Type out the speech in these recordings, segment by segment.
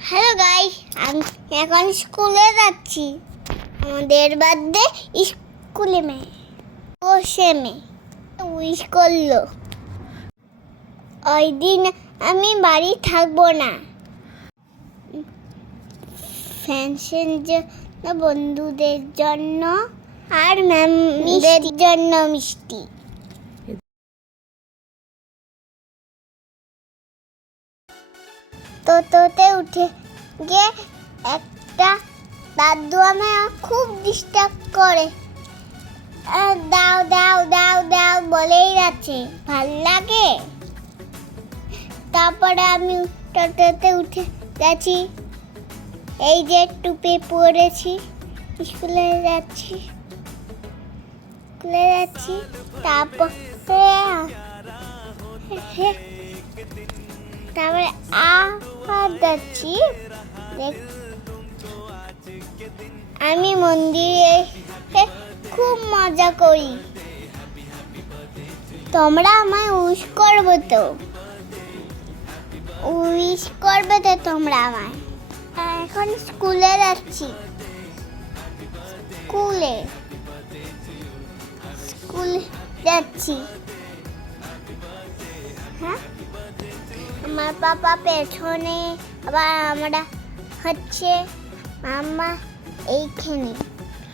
Hello guys, আমি এখন স্কুলে যাচ্ছি। আমাদের বার্থডে স্কুলে বসে উইশ করলো। ওই দিন আমি বাড়ি থাকবো না। ফ্যান্সের জন্য, বন্ধুদের জন্য আর ম্যামদের জন্য মিষ্টি। তোতে উঠে গিয়ে একটা দাদু আমায় খুব ডিস্টার্ব করে। দাও দাও দাও দাও বলেই যাচ্ছে, ভাল লাগে। তারপরে আমি টোটোতে উঠে গেছি। এই যে টুপি পরেছি, স্কুলে যাচ্ছি। তারপরে আবার যাচ্ছি। আমি মন্দিরে খুব মজা করি। তোমরা আমায় উইশ করবে তো? তোমরা আমায়। এখন স্কুলে যাচ্ছি। স্কুলে যাচ্ছি। হ্যাঁ, আমার পাপা পেছনে, আবার আমরা হচ্ছে মামা এইখানে।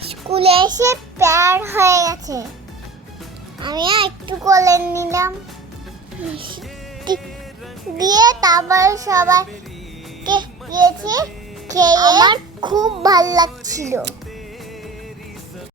স্কুলে এসে প্যার হয়ে গেছে। আমি একটু কোলে নিলাম দিয়ে, তারপর সবাইকে দিয়েছি খেয়ে। আমার খুব ভালো লাগছিল।